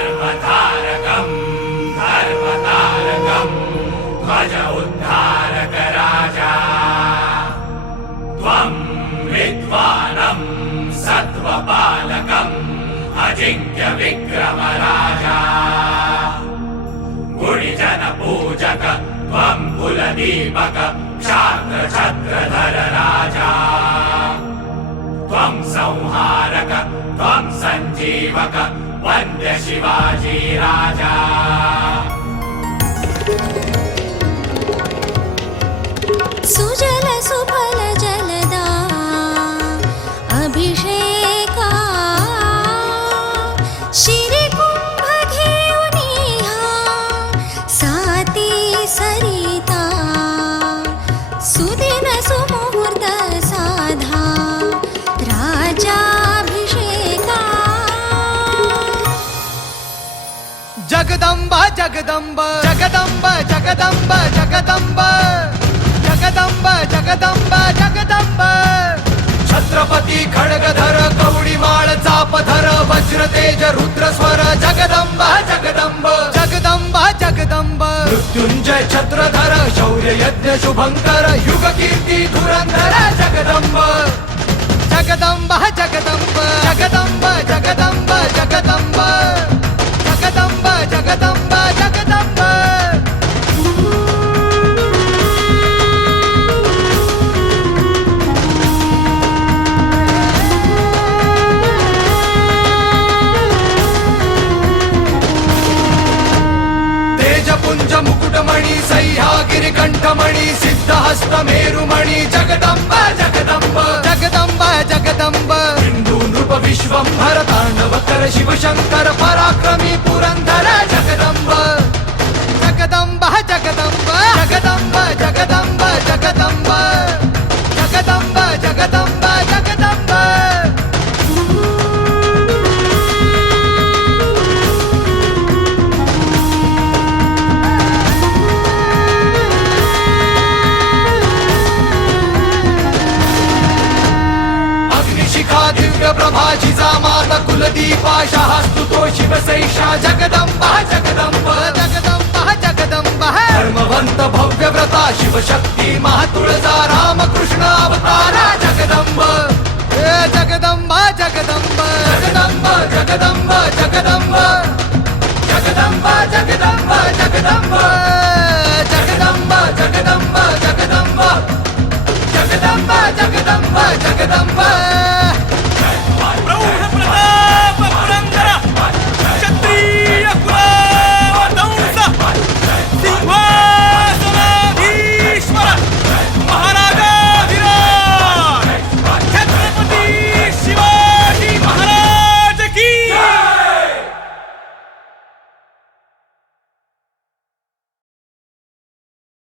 धर्मधारकम् धर्मतारकम् ध्वज उद्धारक राजा त्वं विद्वानं सत्त्वपालकम् अजिङ्क्य विक्रम राजा गुणिजन पूजक त्वं कुलदीपक क्षात्र छत्रधर राजा त्वं संहारक त्वं सञ्जीवक वन्द्य शिवाजी राजा सुजल सुफल जलदा अभिषेका शिरी कुंभ घेऊनिहा साती सरिता सुदिन सुमुहूर्त साधा राजाभिषेका जगदंबा जगदंबा जगदंबा जगदंबा जगदंबा जगदंबा जगदंबा जगदंबा छत्रपती खड्गधर कवडीमाळ चापधर वज्र तेज रुद्र स्वर जगदंबा जगदंबा जगदंबा जगदंबा मृत्युंजय छत्रधर शौर्य यज्ञ शुभंकर युग कीर्ती धुरंधर जगदंबा जगदंबा जगदंबा जगदंबा जगदंबा जगदंबा जगदंबा जगदंबा जगदंबा तेजपुंज मुकुटमणि सह्यागिरि कंठमणि सिद्धहस्त मेरुमणि जगदंबा जगदंबा जगदंबा जगदंबा हिंदू नृप विश्वंभर तांडव कर शिवशंकर पराक्रमी पुरंदर जगदंबा जगदंबा जगदंबा जगदंबा जगदंबा जगदंबा जगदंबा जगदंबा जगदंबा अग्निशिखा दिव्य प्रभा जिजामाता कुलदीपा शास्तुतो शिवसैषा जगदंबा जगदंबा जगदंबा जगदंबा धर्मवंत भव्य व्रता शिवशक्ती महातुळजा रामकृष्ण अवतारा जगदंबा जगदंबा जगदंबा जगदंबा जगदंबा जगदंबा जगदंबा जगदंबा जगदंबा जगदंबा जगदंबा जगदंबा जगदंबा जगदंबा जगदंबा